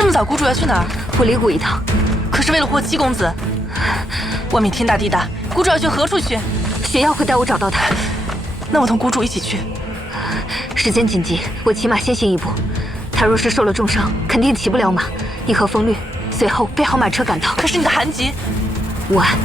这么早，谷主要去哪儿？我离谷一趟。可是为了获七公子，外面天大地大，谷主要去何处去？雪耀会带我找到他。那我同谷主一起去。时间紧急，我骑马先行一步。他若是受了重伤，肯定骑不了马。你和风律随后备好马车赶到。可是你的寒疾，无碍。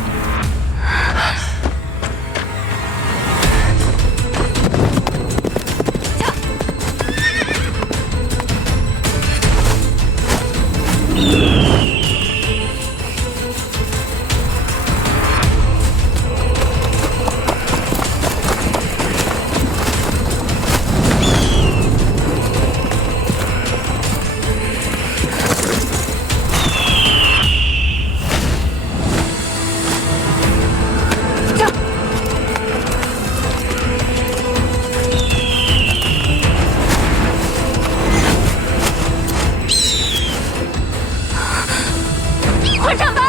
火山白，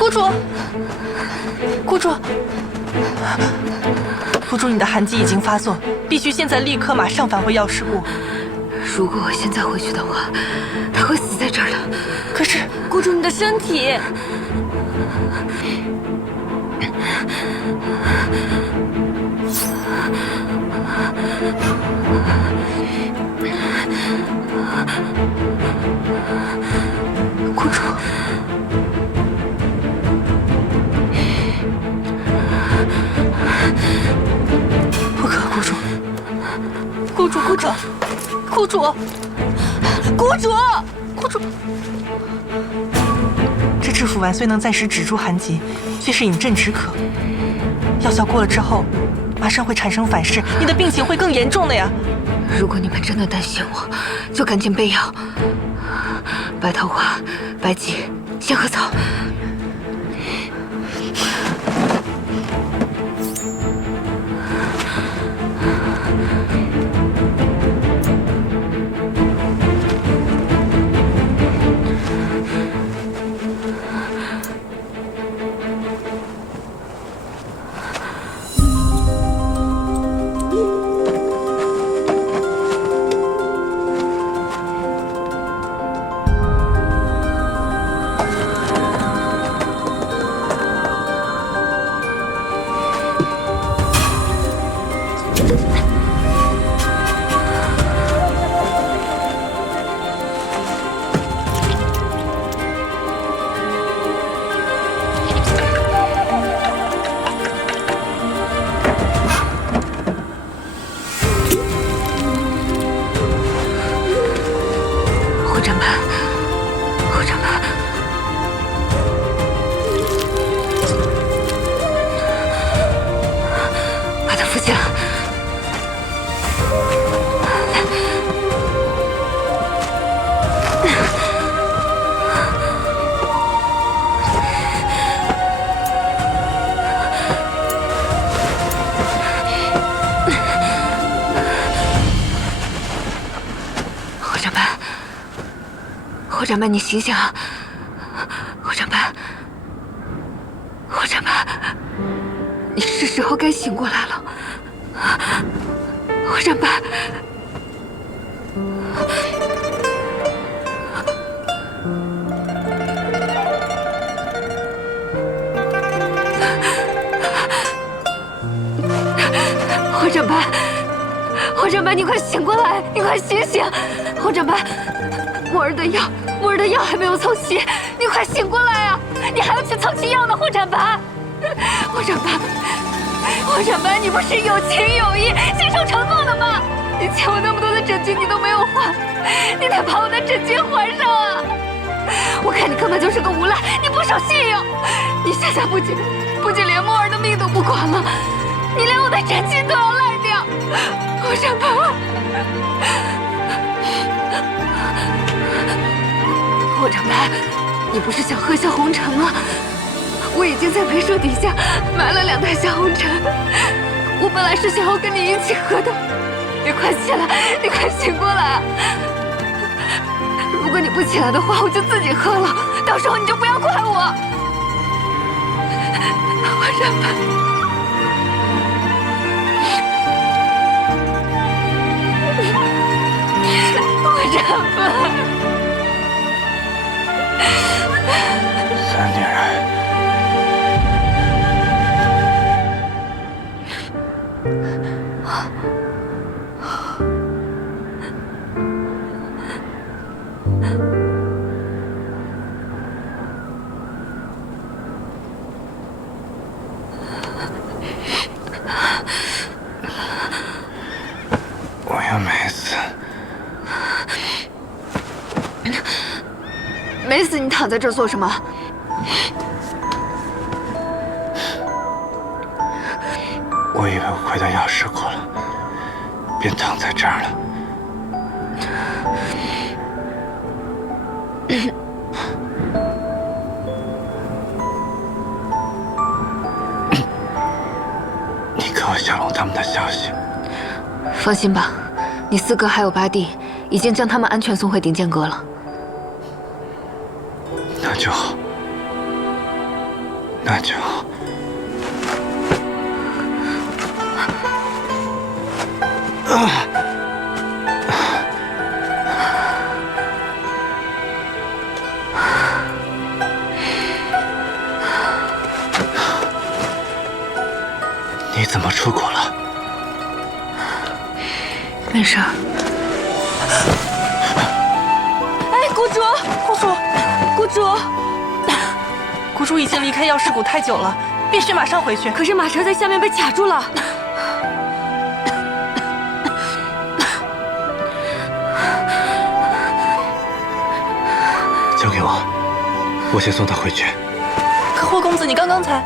谷主，谷主，谷主，谷主，你的寒疾已经发作，必须现在立刻马上返回药师谷。如果我现在回去的话，他会死在这儿的。可是，谷主，你的身体。谷主，不可，谷主，谷主，谷主，谷主，谷主，谷主。这制服丸虽能暂时止住寒疾，却是饮鸩止渴。药效过了之后，马上会产生反噬，你的病情会更严重的呀。如果你们真的担心我，就赶紧备药。白桃花、白芨、仙鹤草。霍展班，你醒醒啊！霍展班，霍展班，你是时候该醒过来了。霍展班，霍展班，霍展班，你快醒过来！你快醒醒！霍展班，莫儿的药还没有凑齐，你快醒过来啊！你还要去凑齐药呢，霍展班！霍展班，霍展班，你不是有情有义、信守承诺的吗？你欠我那么多的真金，你都没有还，你得把我的真金还上啊！我看你根本就是个无赖，你不守信用，你现在不仅连莫儿的命都不管了，你连我的真金都要赖掉，霍展班！霍展班，你不是想喝下红尘吗？我已经在别墅底下埋了2袋下红尘，我本来是想要跟你一起喝的。你快起来，你快醒过来啊！如果你不起来的话，我就自己喝了，到时候你就不要怪我。霍展班，霍展班。三女儿，我要没死。没死，你躺在这儿做什么？我以为我回到药师国了，便躺在这儿了。你给我小龙他们的消息。放心吧，你4哥还有8弟已经将他们安全送回顶剑阁了。那就好，那就好。你怎么出国了？没事儿。哎，谷主，谷主，谷主已经离开药师谷太久了，必须马上回去。可是马车在下面被卡住了。交给我，我先送他回去。可霍公子，你刚刚才……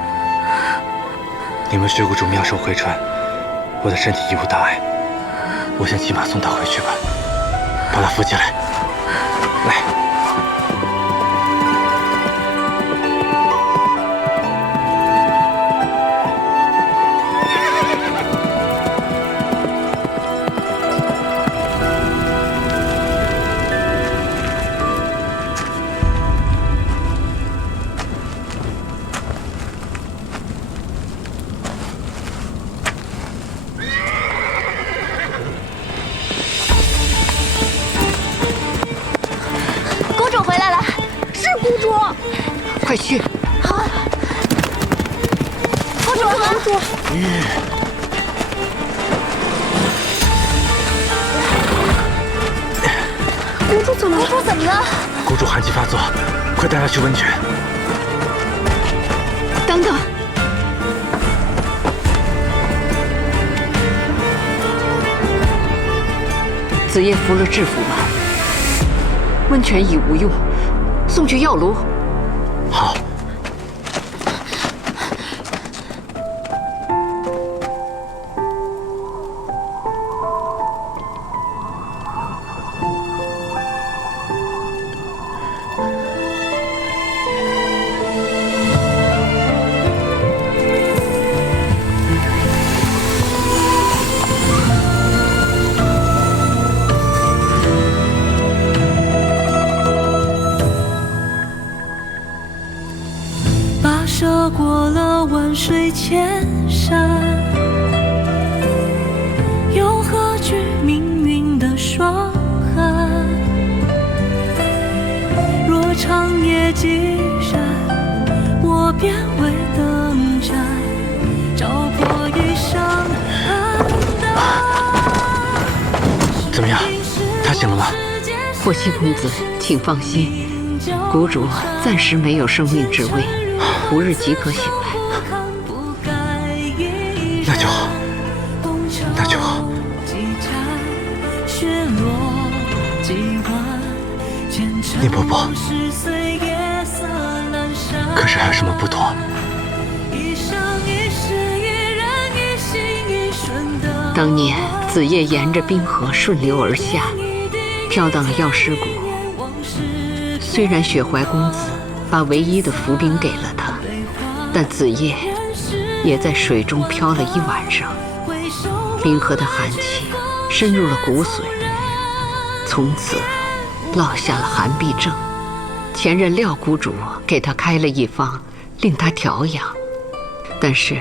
你们水谷主妙手回春，我的身体已无大碍，我先骑马送他回去吧。把他扶起来，来。快去！好，公主，公主，公主怎么了？公主怎么了？谷主寒疾发作，快带她去温泉。等等，子夜服了制服吗？温泉已无用，送去药炉。好。几扇，我便为灯盏，照破衣裳怎么样？他醒了吗？霍希公子，请放心，谷主暂时没有生命之危，不日即可醒来。那就好，那就好。宁伯伯，可是还有什么不妥？当年子夜沿着冰河顺流而下，飘到了药师谷。虽然雪怀公子把唯一的伏兵给了他，但子夜也在水中漂了一晚上。冰河的寒气深入了骨髓，从此落下了寒痹症。前任廖谷主给他开了一方，令他调养，但是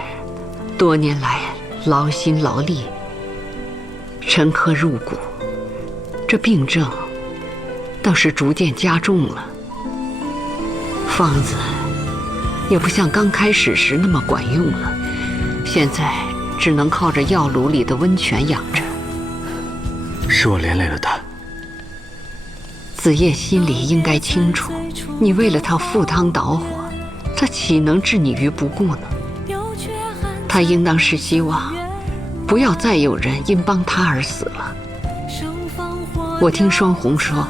多年来劳心劳力，沉疴入骨，这病症倒是逐渐加重了。方子也不像刚开始时那么管用了，现在只能靠着药炉里的温泉养着。是我连累了他。子夜心里应该清楚，你为了他赴汤蹈火，他岂能置你于不顾呢？他应当是希望不要再有人因帮他而死了。我听双红说，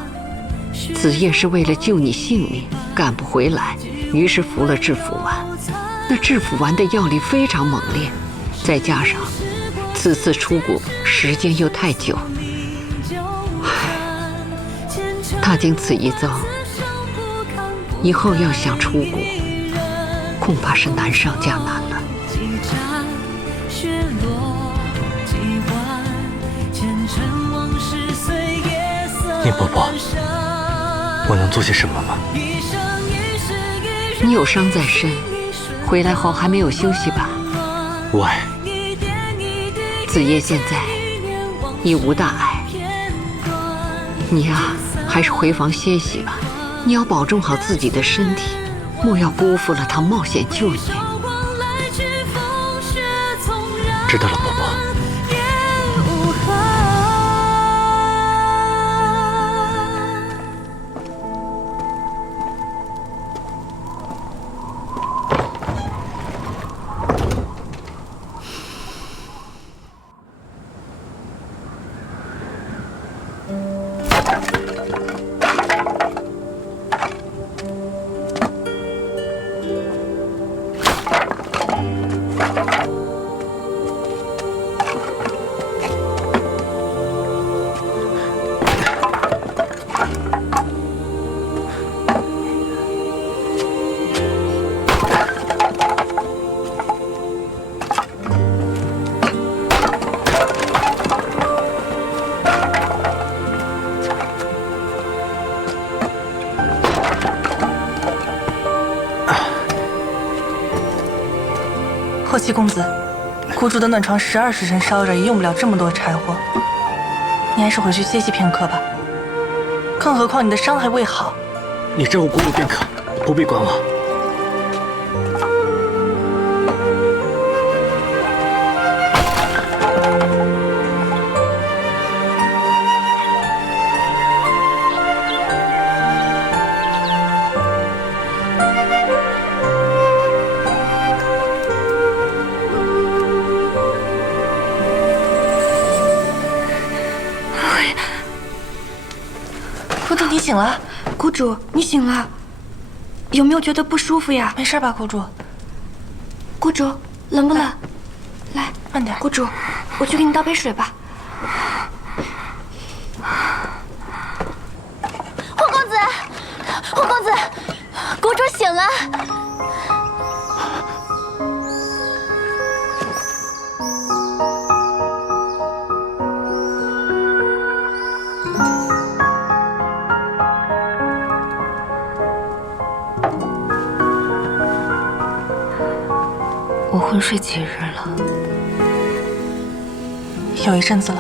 子夜是为了救你性命赶不回来，于是服了制服丸。那制服丸的药力非常猛烈，再加上此次出谷时间又太久，他经此一遭，以后要想出谷，恐怕是难上加难了。宁伯伯，我能做些什么吗？你有伤在身，回来后还没有休息吧？无碍。子夜现在已无大碍，你呀，还是回房歇息吧。你要保重好自己的身体，莫要辜负了他冒险救你。知道了，伯伯。霍希公子，谷主的暖床12时辰烧着，也用不了这么多柴火。你还是回去歇息片刻吧。更何况你的伤还未好。你照顾谷主便可，不必管我。谷主，你醒了。谷主，你醒了，有没有觉得不舒服呀？没事吧，谷主？谷主，冷不冷？来，慢点。谷主，我去给你倒杯水吧。霍公子，霍公子，谷主醒了。我昏睡几日了？有一阵子了。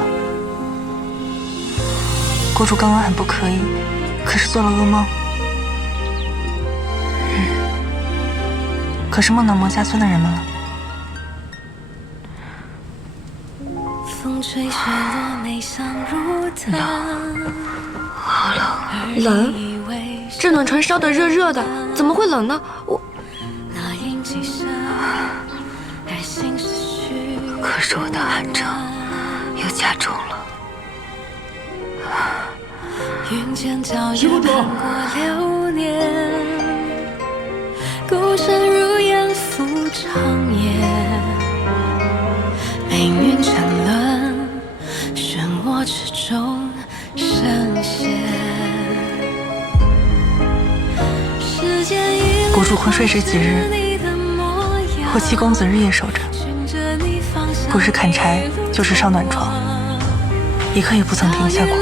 谷主刚刚很不可以，可是做了噩梦。可是梦到蒙家村的人们了。风吹雪落，眉梢如弹。好冷，冷？这暖船烧得热热的，怎么会冷呢？可是我的寒症又加重了。师公主，孤身如烟赴长夜，命运沉沦，漩涡之中深陷。国主昏睡这几日，霍七公子日夜守着，不是砍柴，就是烧暖床，一刻也不曾停下过。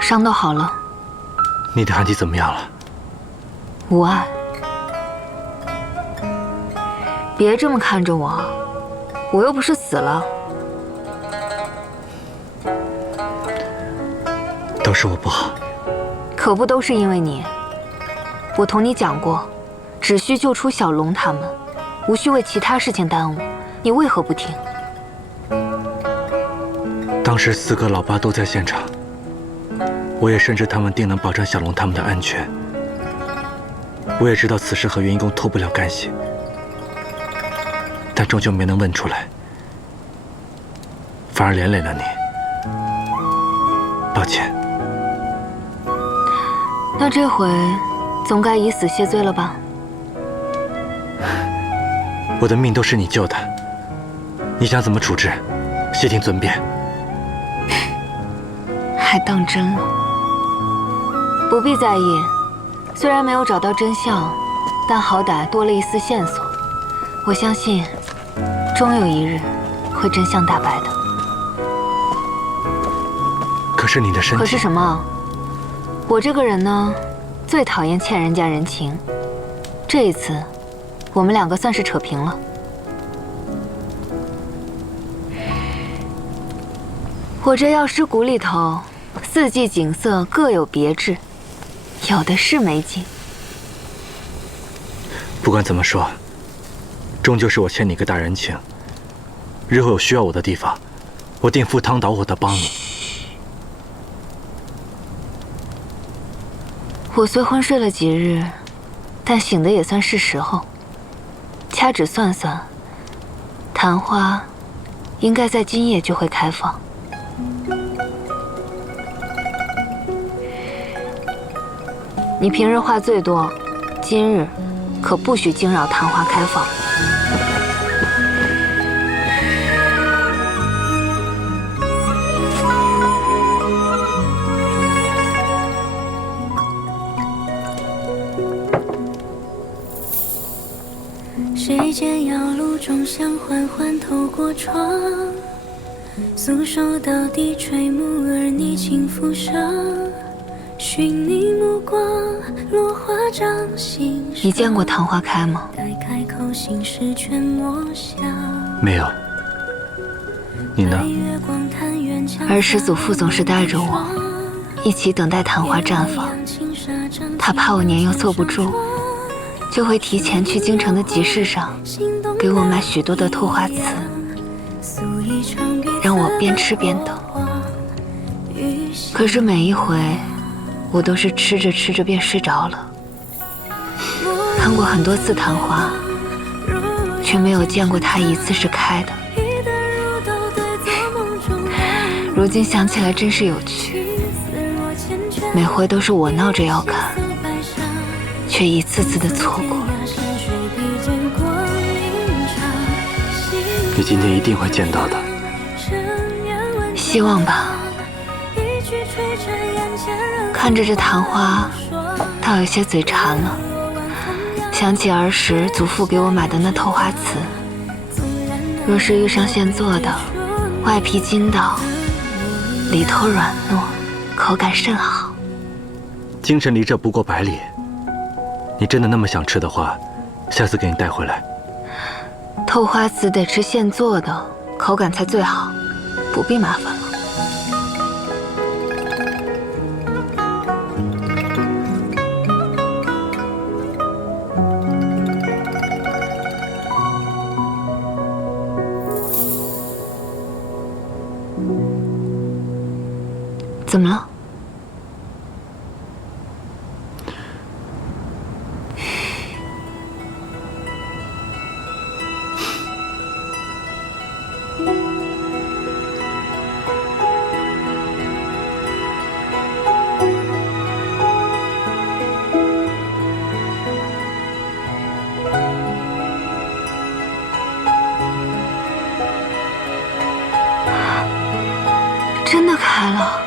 伤都好了，你的寒疾怎么样了？无碍。别这么看着我，我又不是死了。都是我不好，可不都是因为你。我同你讲过，只需救出小龙他们，无需为其他事情耽误。你为何不听？当时4个老八都在现场，我也深知他们定能保证小龙他们的安全。我也知道此事和云公脱不了干系，但终究没能问出来，反而连累了你。抱歉。那这回总该以死谢罪了吧？我的命都是你救的，你想怎么处置，悉听尊便。还当真了？不必在意，虽然没有找到真相，但好歹多了一丝线索。我相信，终有一日会真相大白的。可是你的身体……可是什么？我这个人呢，最讨厌欠人家人情。这一次，我们2个算是扯平了。我这药师谷里头，4季景色各有别致，有的是美景。不管怎么说，终究是我欠你个大人情。日后有需要我的地方，我定赴汤蹈火的帮你。我虽昏睡了几日，但醒的也算是时候。掐指算算，昙花应该在今夜就会开放。你平日话最多，今日可不许惊扰昙花开放。谁见摇橹中香缓缓透过窗，诉说到底垂暮而你轻抚上，寻你目光落花掌心。你见过昙花开吗？待开口心事全抹下。没有。你呢？儿时祖父总是带着我一起等待昙花绽放，他怕我年幼坐不住，就会提前去京城的集市上给我买许多的托花瓷，让我边吃边等。可是每一回我都是吃着吃着便睡着了。看过很多次昙花，却没有见过它一次是开的。如今想起来真是有趣，每回都是我闹着要看，却一次次的错过。你今天一定会见到的。希望吧。看着这昙花，倒有些嘴馋了。想起儿时祖父给我买的那透花瓷，若是遇上现做的，外皮筋道，里头软糯，口感甚好。京城离这不过100里，你真的那么想吃的话，下次给你带回来。透花瓷得吃现做的，口感才最好，不必麻烦了。怎么了？真的开了。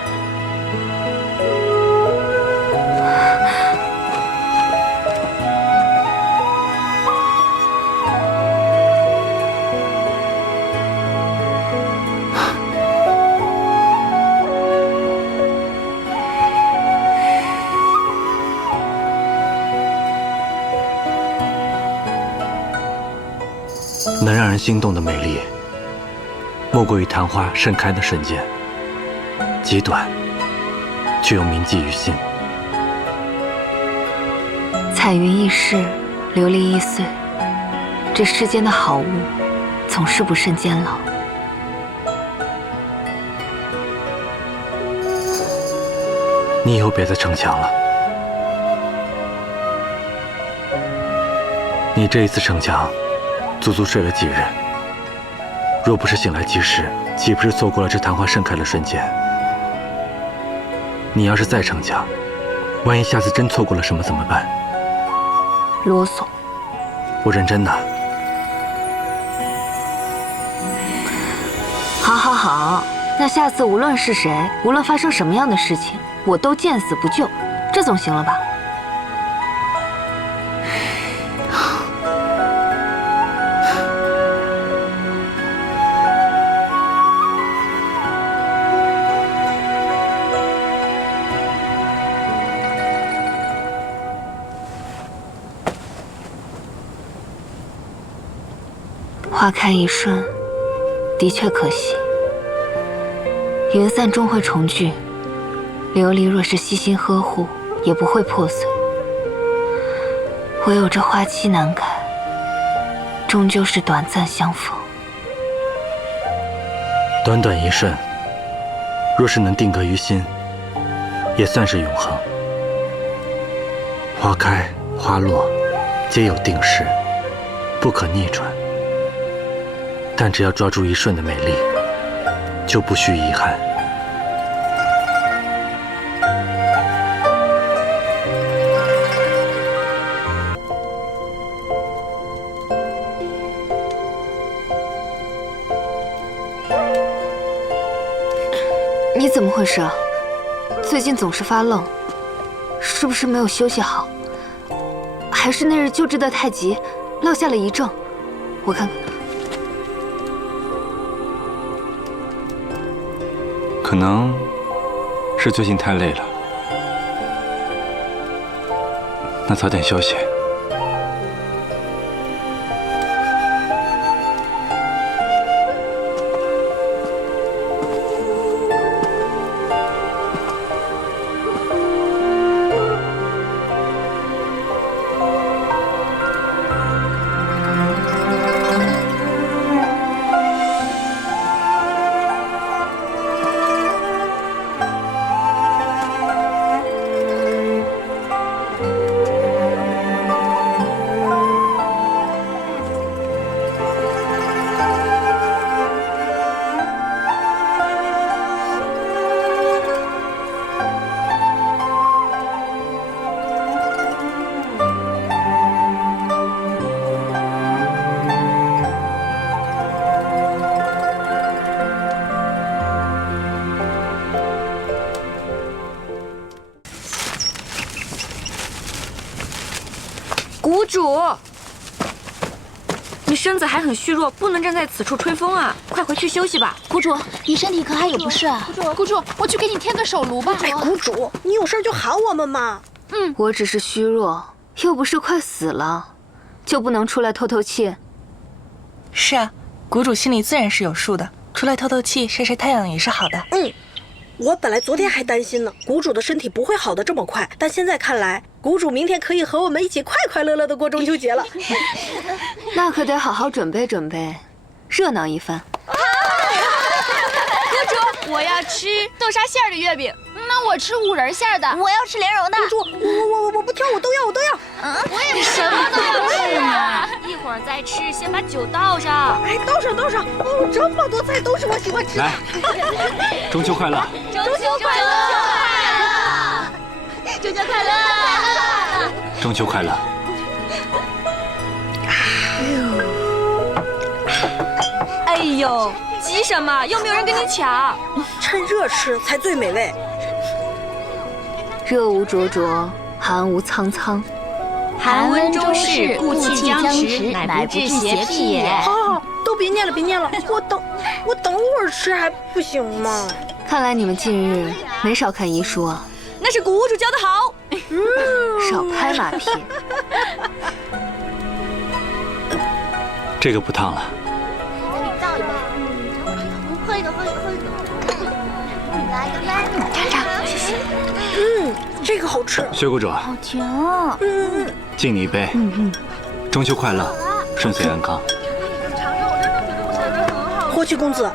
能让人心动的美丽，莫过于昙花盛开的瞬间，极短，却又铭记于心。彩云易逝，琉璃易碎，这世间的好物，总是不胜监牢。你以后别再逞强了。你这一次逞强，足足睡了几日。若不是醒来及时，岂不是错过了这昙花盛开的瞬间？你要是再逞强，万一下次真错过了什么怎么办？啰嗦。我认真的。好好好，那下次无论是谁，无论发生什么样的事情，我都见死不救，这总行了吧？花开一瞬，的确可惜。云散终会重聚，琉璃若是细心呵护，也不会破碎。唯有这花期难改，终究是短暂相逢。短短一瞬，若是能定格于心，也算是永恒。花开花落，皆有定时，不可逆转。但只要抓住一瞬的美丽，就不需遗憾。你怎么回事啊？最近总是发愣，是不是没有休息好？还是那日救治的太急，落下了一症？我看看。可能是最近太累了，那早点休息。谷主，你身子还很虚弱，不能站在此处吹风啊！快回去休息吧。谷主，你身体可还有不适啊？谷主，我去给你添个手炉吧。哎，谷主，你有事就喊我们嘛。我只是虚弱，又不是快死了，就不能出来透透气？是啊，谷主心里自然是有数的，出来透透气、晒晒太阳也是好的。我本来昨天还担心呢，谷主的身体不会好得这么快，但现在看来，谷主明天可以和我们一起快快乐乐的过中秋节了。那可得好好准备准备，热闹一番。谷主，我要吃豆沙馅儿的月饼。那我吃五仁馅的。我要吃莲蓉的。谷主，我不挑，我都要。我也什么都要吃啊！一会儿再吃，先把酒倒上。哎，倒上。哦，这么多菜都是我喜欢吃的。来，中秋快乐！中秋快乐！中秋快乐！中秋快乐！哎呦，急什么？又没有人跟你抢。趁热吃才最美味。热无灼灼，寒无苍苍。寒温中事，故气僵持，乃不治邪僻也。好，都别念了，我等会儿吃还不行吗？看来你们近日没少看遗书啊。那是谷主教的好。少拍马屁。这个不烫了。再给你倒一杯。喝一个。尝，谢谢。这个好吃。薛谷主，好甜啊！敬你一杯。中秋快乐，顺遂安康。霍去公子，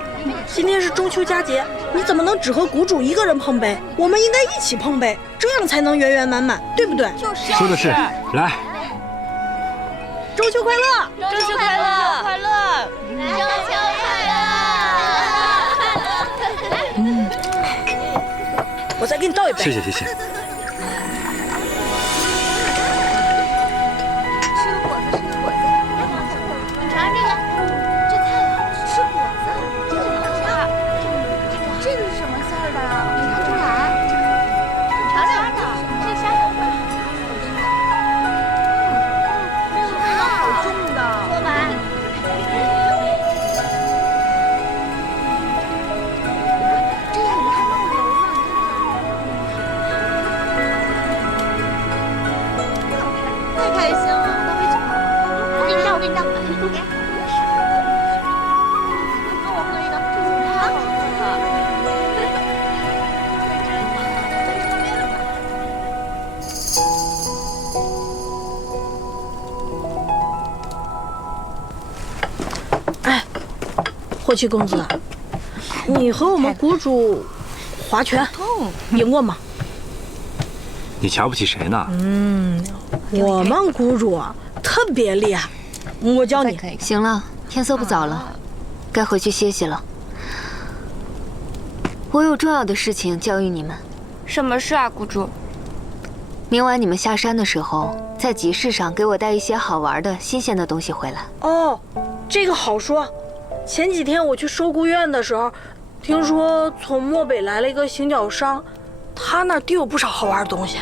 今天是中秋佳节，你怎么能只和谷主一个人碰杯？我们应该一起碰杯，这样才能圆圆满满，对不对？说的是，来，中秋快乐！中秋快乐！快乐！中秋快乐！我再给你倒一杯。谢谢。霍去公子，你和我们谷主划拳赢过吗？你瞧不起谁呢？我们谷主啊特别厉害，我教你。行了，天色不早了，该回去歇息了。我有重要的事情教育你们。什么事啊，谷主？明晚你们下山的时候，在集市上给我带一些好玩的新鲜的东西回来。哦，这个好说。前几天我去收菇院的时候，听说从漠北来了一个行脚商，他那儿定有不少好玩的东西。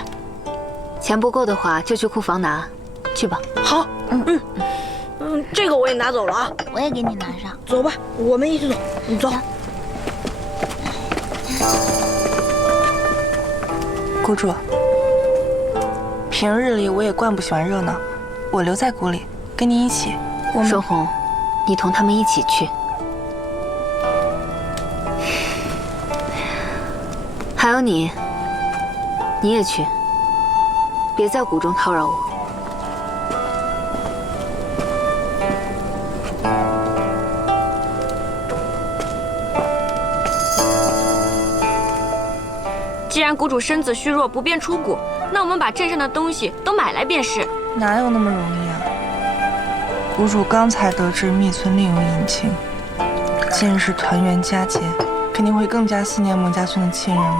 钱不够的话，就去库房拿。去吧。好，这个我也拿走了啊。我也给你拿上。走吧，我们一起走。你走。谷主，平日里我也惯不喜欢热闹，我留在谷里跟您一起。双红，你同他们一起去。还有你也去，别在谷中叨扰我。既然谷主身子虚弱，不便出谷，那我们把镇上的东西都买来便是。哪有那么容易啊？谷主刚才得知密村另有隐情，今日是团圆佳节，肯定会更加思念孟家村的亲人们。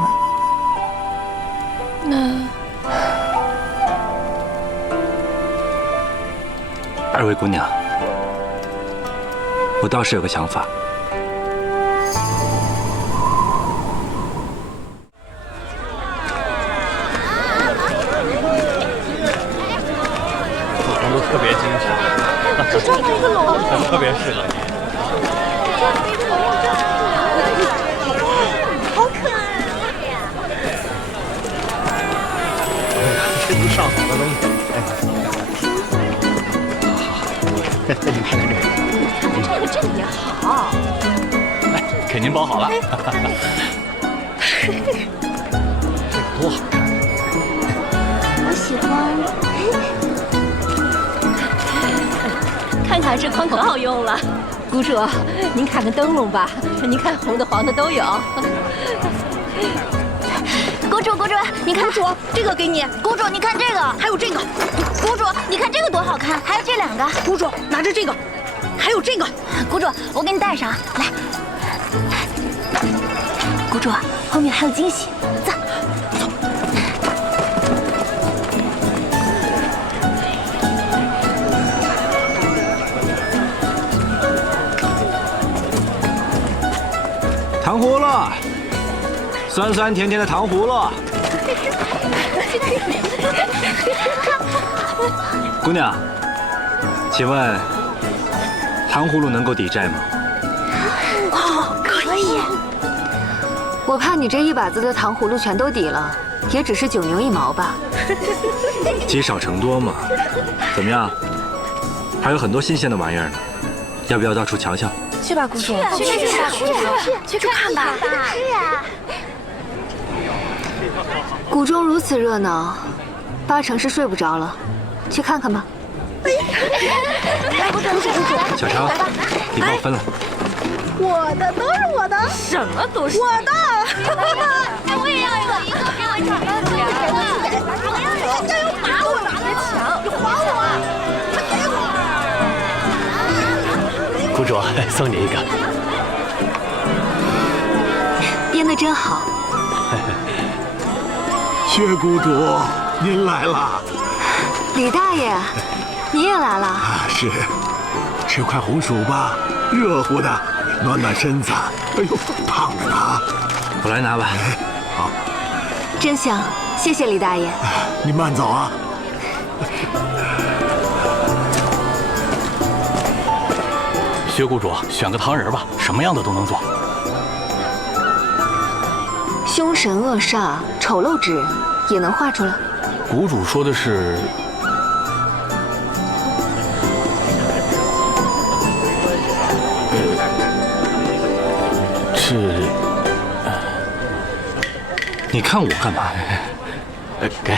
二位姑娘，我倒是有个想法。特别精致，只装了一个龙，特别适合你。好可爱啊！这都上好的东西。你看看这个，这个也好。来，给您包好了。这多好看！我喜欢。看看这筐可好用了。谷主，您看看灯笼吧，您看红的、黄的都有。谷主，你看，公主，这个给你。谷主，你看这个，还有这个。谷主，你看这个多好看，还有这两个。公主，拿着这个，还有这个。谷主，我给你带上，来。谷主，后面还有惊喜，走。糖葫芦，酸酸甜甜的糖葫芦。姑娘，请问糖葫芦能够抵债吗？哦，可以。我怕你这一把子的糖葫芦全都抵了，也只是9牛1毛吧。积少成多嘛。怎么样？还有很多新鲜的玩意儿呢，要不要到处瞧瞧？去吧，谷主。去看吧。是啊。谷中如此热闹，8成是睡不着了，去看看吧。来，谷主，小常，你帮我分了。我的都是我的，什么都是我的。哎，我也要一个，我找到了，我要一个，要罚我，别抢，你还我，快给我。谷主，送你一个。编得真好。薛谷主，您来了。李大爷，你也来了。是，吃块红薯吧，热乎的，暖暖身子。哎呦，烫着呢。我来拿吧。好，真香，谢谢李大爷。您慢走啊。薛谷主，选个糖人吧，什么样的都能做。凶神恶煞、丑陋之人也能画出来。谷主说的是，你看我干嘛？给。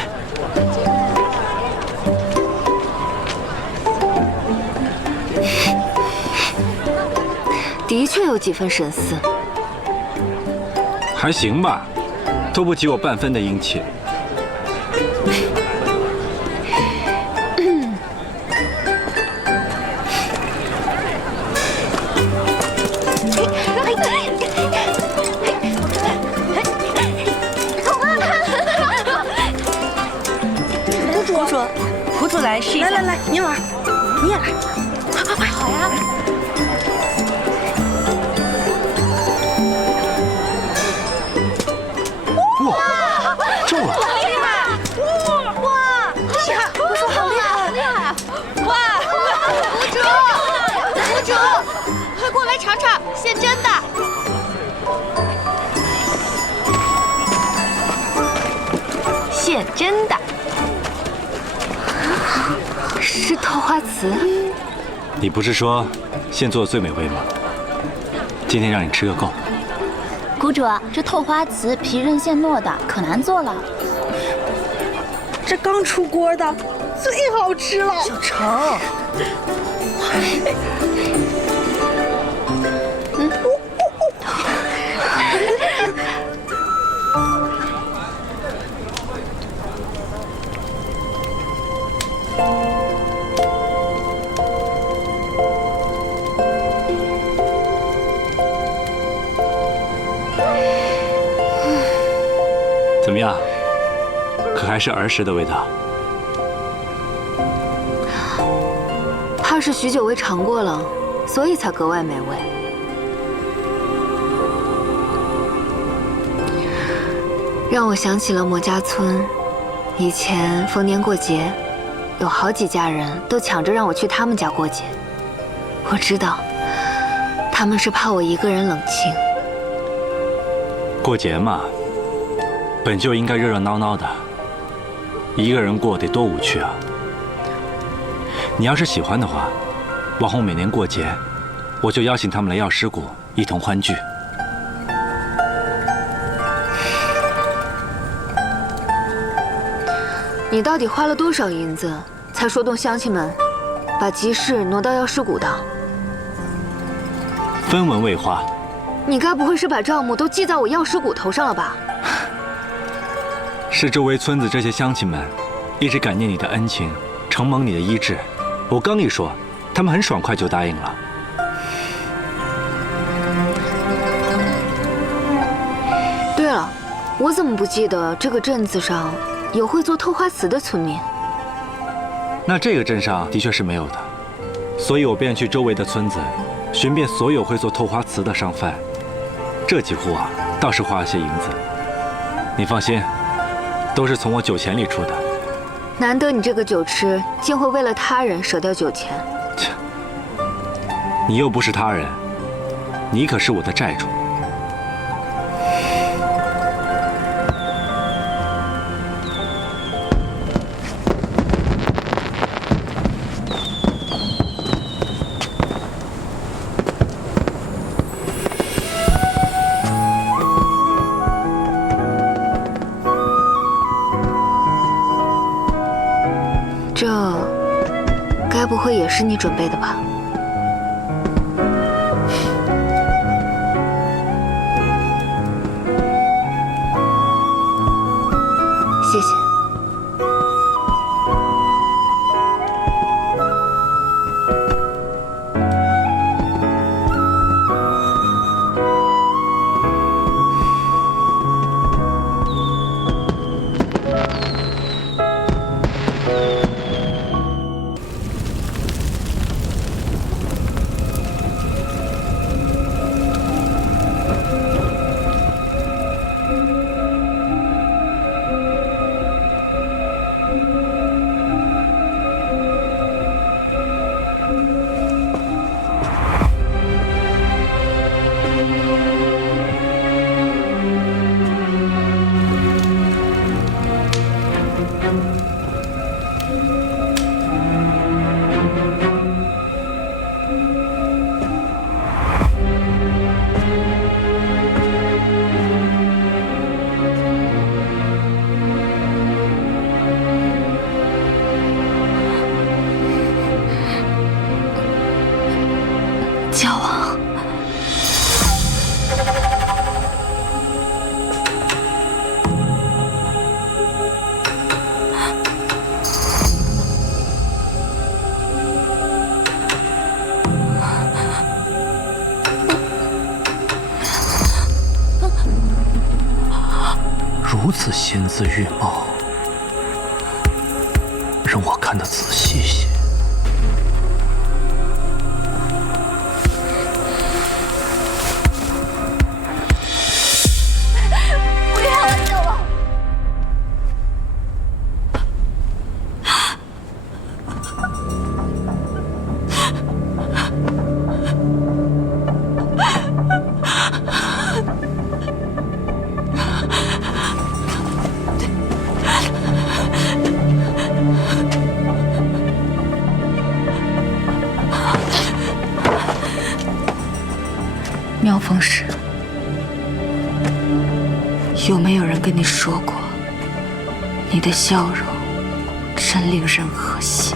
的确有几分神似。还行吧，都不及我半分的英气。谷主来试一下。来，您玩，你也来，快！好呀。中了！厉害！哇！厉害！我说好厉害！哇！谷主，快过来尝尝，现真的。现真的。是透花瓷。你不是说现做最美味吗？今天让你吃个够。谷主，这透花瓷皮韧馅糯的，可难做了。这刚出锅的，最好吃了。小程，怎么样？可还是儿时的味道？怕是许久未尝过了，所以才格外美味。让我想起了莫家村，以前逢年过节，有好几家人都抢着让我去他们家过节。我知道，他们是怕我一个人冷清。过节嘛，本就应该热热闹闹的，一个人过得多无趣啊！你要是喜欢的话，往后每年过节，我就邀请他们来药师谷一同欢聚。你到底花了多少银子，才说动乡亲们把集市挪到药师谷的？分文未花。你该不会是把账目都记在我药师谷头上了吧？是周围村子这些乡亲们一直感念你的恩情，承蒙你的医治。我刚一说，他们很爽快就答应了。对了，我怎么不记得这个镇子上有会做透花瓷的村民？那这个镇上的确是没有的，所以我便去周围的村子寻遍所有会做透花瓷的商贩。这几户啊，倒是花了些银子。你放心，都是从我酒钱里出的。难得你这个酒痴竟会为了他人舍掉酒钱。切，你又不是他人，你可是我的债主。这该不会也是你准备的吧？谢谢。教王，如此仙姿玉貌，让我看得仔细些。妙风使，有没有人跟你说过，你的笑容真令人和喜？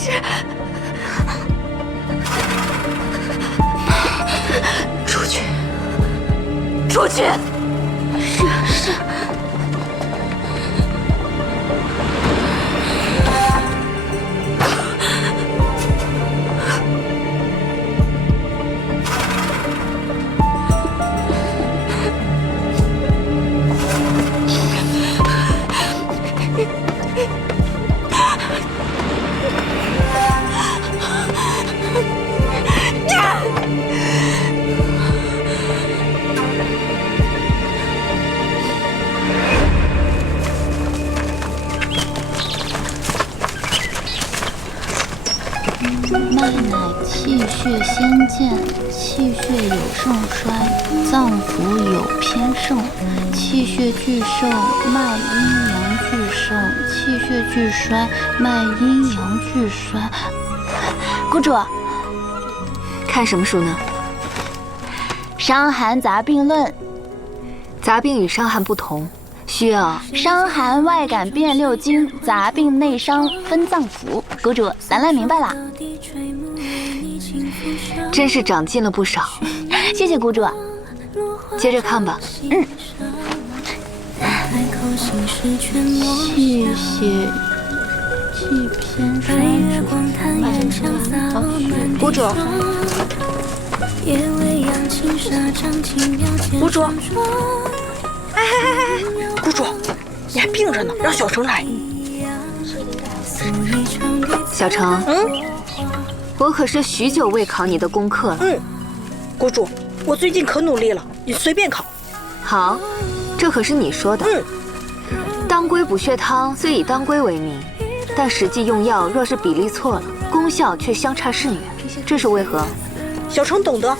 是。出去，出去！是。脉乃气血先见，气血有盛衰，脏腑有偏盛。气血俱盛，脉阴阳俱盛；气血俱衰，脉阴阳俱衰。谷主，看什么书呢？《伤寒杂病论》。杂病与伤寒不同，需要伤寒外感遍六经，杂病内伤分脏腑。谷主，咱俩明白了。真是长进了不少。谢谢谷主。接着看吧。气血气偏衰。谷主，谷主，哎，谷主，你还病着呢，让小程来。小程，我可是许久未考你的功课了。谷主，我最近可努力了，你随便考。好，这可是你说的。当归补血汤虽以当归为名，但实际用药若是比例错了，功效却相差甚远，这是为何？小程懂得，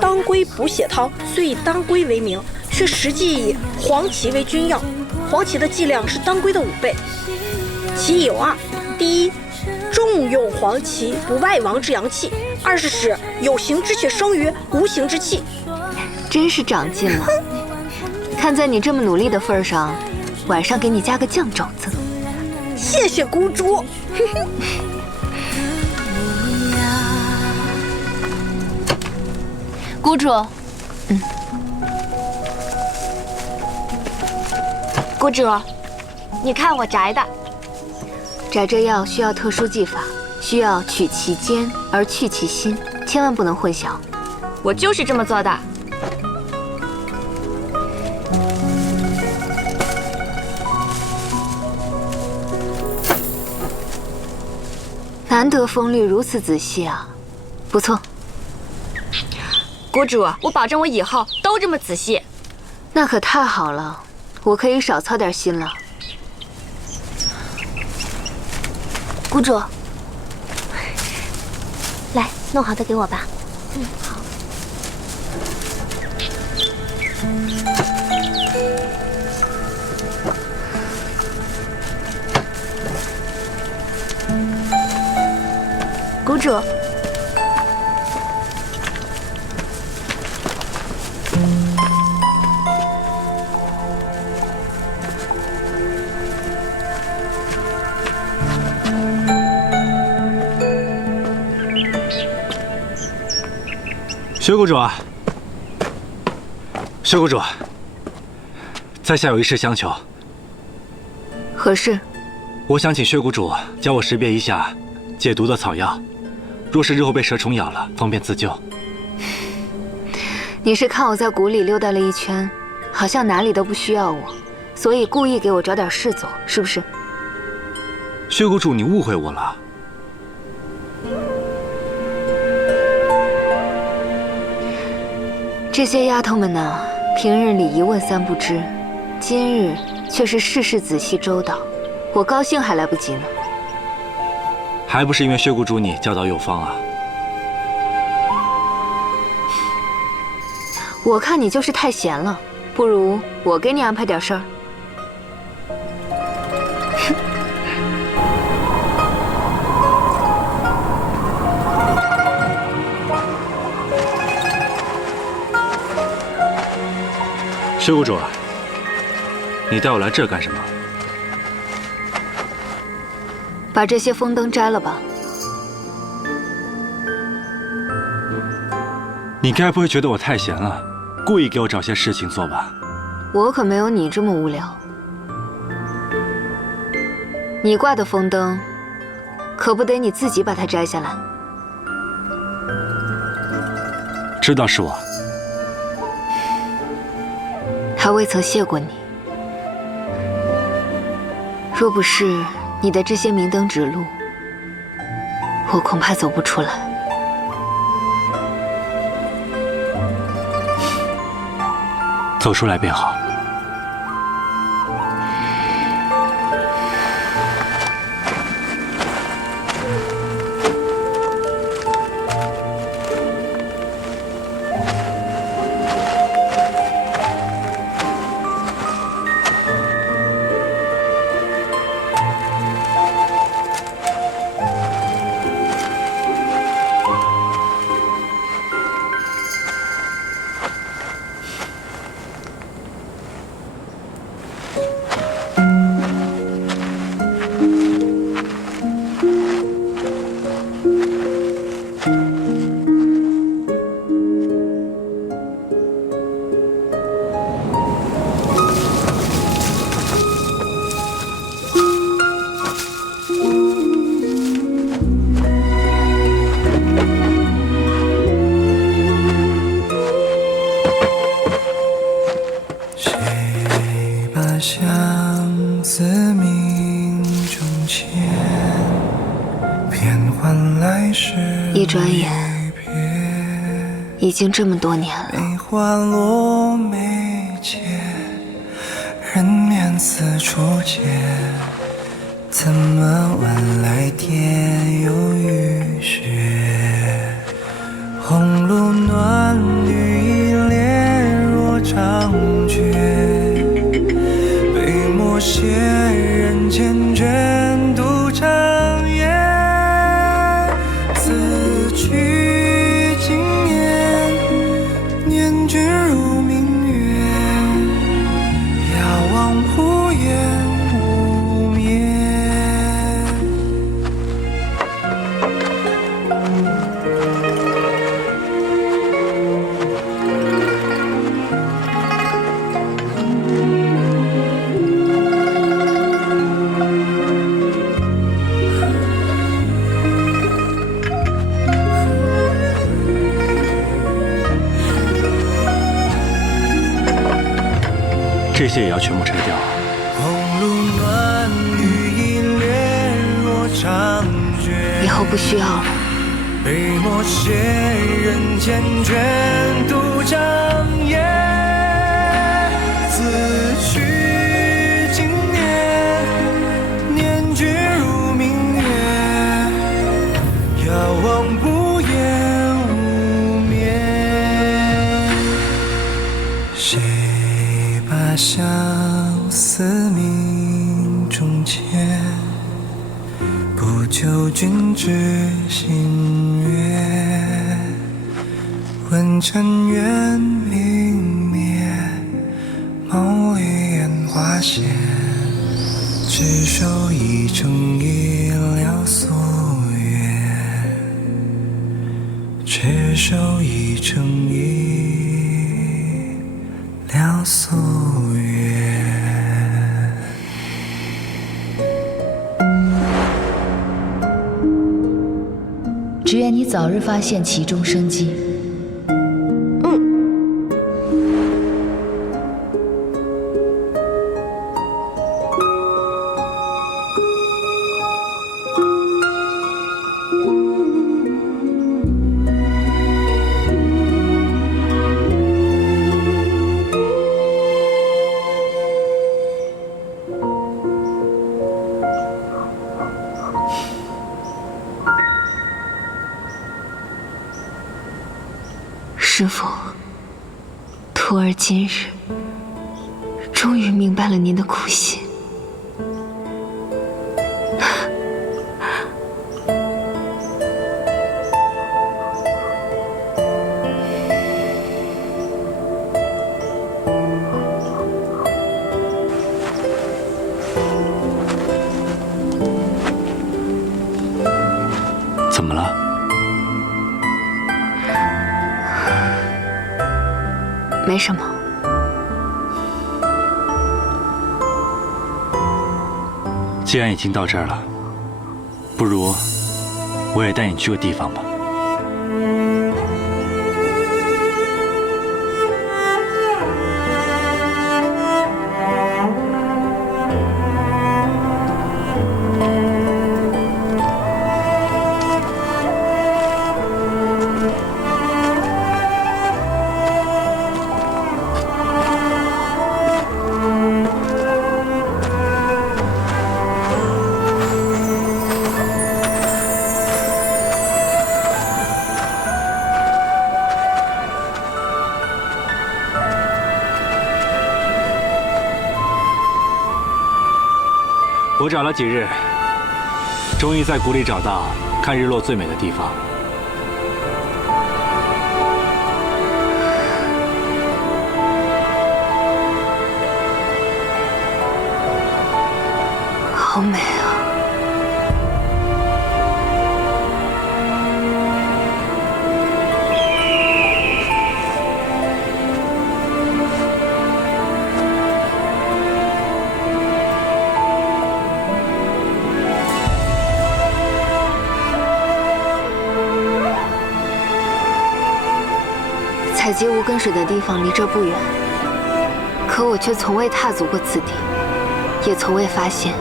当归补血汤虽以当归为名，却实际以黄芪为君药。黄芪的剂量是当归的5倍，其意有二：第一，重用黄芪补外王之阳气；二是使有形之血生于无形之气。真是长进了。看在你这么努力的份上，晚上给你加个酱肘子。谢谢谷主。谷主，谷主，你看我摘的。摘这药需要特殊技法，需要取其尖而去其心，千万不能混淆。我就是这么做的。难得风律如此仔细啊，不错。谷主，我保证我以后都这么仔细。那可太好了，我可以少操点心了。谷主，来，弄好的给我吧。好。谷主，薛谷主，薛谷主，在下有一事相求。何事？我想请薛谷主教我识别一下解毒的草药，若是日后被蛇虫咬了，方便自救。你是看我在谷里溜达了一圈，好像哪里都不需要我，所以故意给我找点事做，是不是？薛谷主，你误会我了。这些丫头们呢，平日里一问三不知，今日却是事事仔细周到，我高兴还来不及呢。还不是因为薛谷主你教导有方啊！我看你就是太闲了，不如我给你安排点事儿。薛谷主，你带我来这干什么？把这些风灯摘了吧，你该不会觉得我太闲了，故意给我找些事情做吧？我可没有你这么无聊。你挂的风灯，可不得你自己把它摘下来。知道是我，还未曾谢过你。若不是你的这些明灯指路，我恐怕走不出来。走出来便好。相思命中牵，变换来世一转眼，已经这么多年了。梅花落眉间，人面似初见。怎么晚来天有雨雪？红炉暖绿一帘若长绝。写人间卷独长夜，此去经年，念君如明月。遥望忽言无眠。这些也要全部拆掉。红炉暖绿一帘若长绝。以后不需要了。笔墨写人间卷独长夜，此去经年，念君如明月。遥望不言无眠。谁把相思命中牵？不求君知心悦，问尘缘明灭，梦里烟花现。执手一程一了夙愿，执手一程一了夙愿。只愿你早日发现其中生机。师父，徒儿今日终于明白了您的苦心。怎么了？没什么。既然已经到这儿了，不如我也带你去个地方吧。我找了几日，终于在谷里找到看日落最美的地方。好美啊！采集无根水的地方离这不远，可我却从未踏足过此地，也从未发现，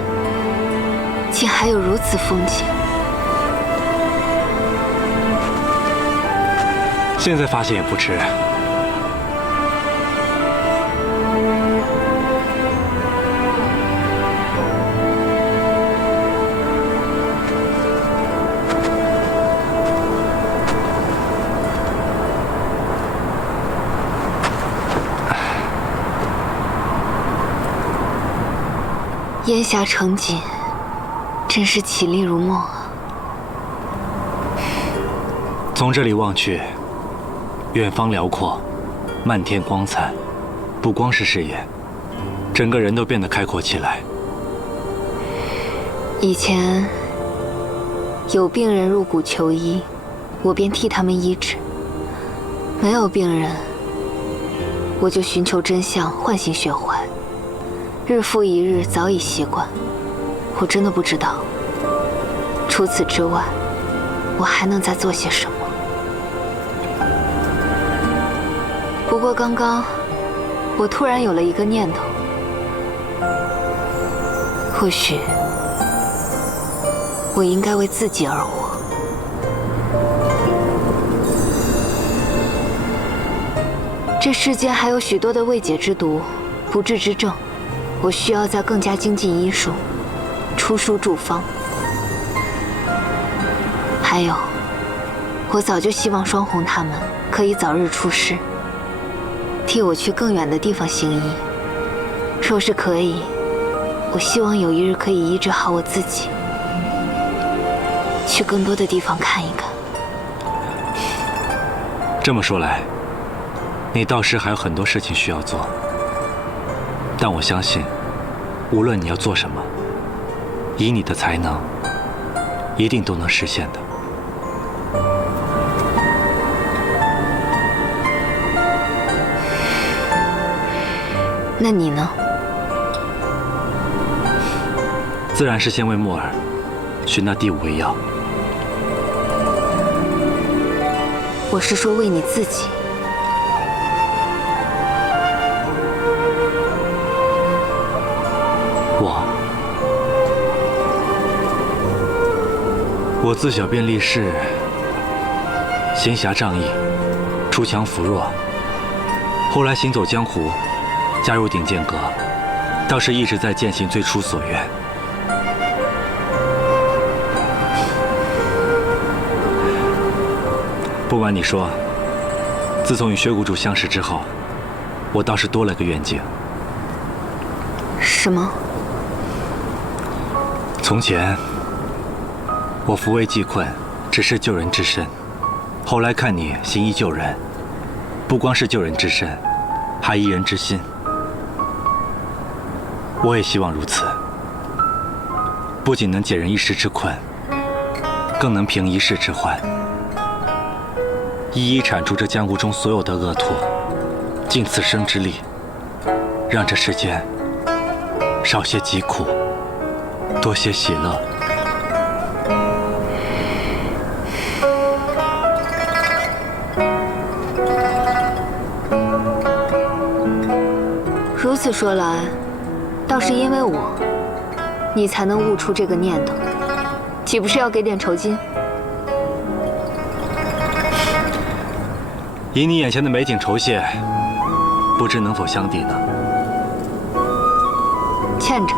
竟还有如此风景。现在发现也不迟。烟霞成锦，真是绮丽如梦啊！从这里望去，远方辽阔，漫天光彩，不光是视野，整个人都变得开阔起来。以前有病人入谷求医，我便替他们医治；没有病人，我就寻求真相，唤醒血怀。日复一日，早已习惯。我真的不知道，除此之外，我还能再做些什么。不过刚刚，我突然有了一个念头，或许我应该为自己而活。这世间还有许多的未解之毒、不治之症。我需要再更加精进医术，出书著方。还有，我早就希望双红他们可以早日出师，替我去更远的地方行医。若是可以，我希望有一日可以医治好我自己，去更多的地方看一看。这么说来，你到时还有很多事情需要做。但我相信，无论你要做什么，以你的才能，一定都能实现的。那你呢？自然是先为木耳寻那第5味药。我是说为你自己。我自小便立誓，行侠仗义，锄强扶弱。后来行走江湖，加入鼎剑阁，倒是一直在践行最初所愿。不瞒你说，自从与薛谷主相识之后，我倒是多了个愿景。什么？从前，我扶危济困，只是救人之身。后来看你行医救人，不光是救人之身，还医人之心。我也希望如此，不仅能解人一时之困，更能平一世之患，一一铲除这江湖中所有的恶徒，尽此生之力，让这世间少些疾苦，多些喜乐。如此说来，倒是因为我，你才能悟出这个念头，岂不是要给点酬金？以你眼前的美景酬谢，不知能否相抵呢？欠着。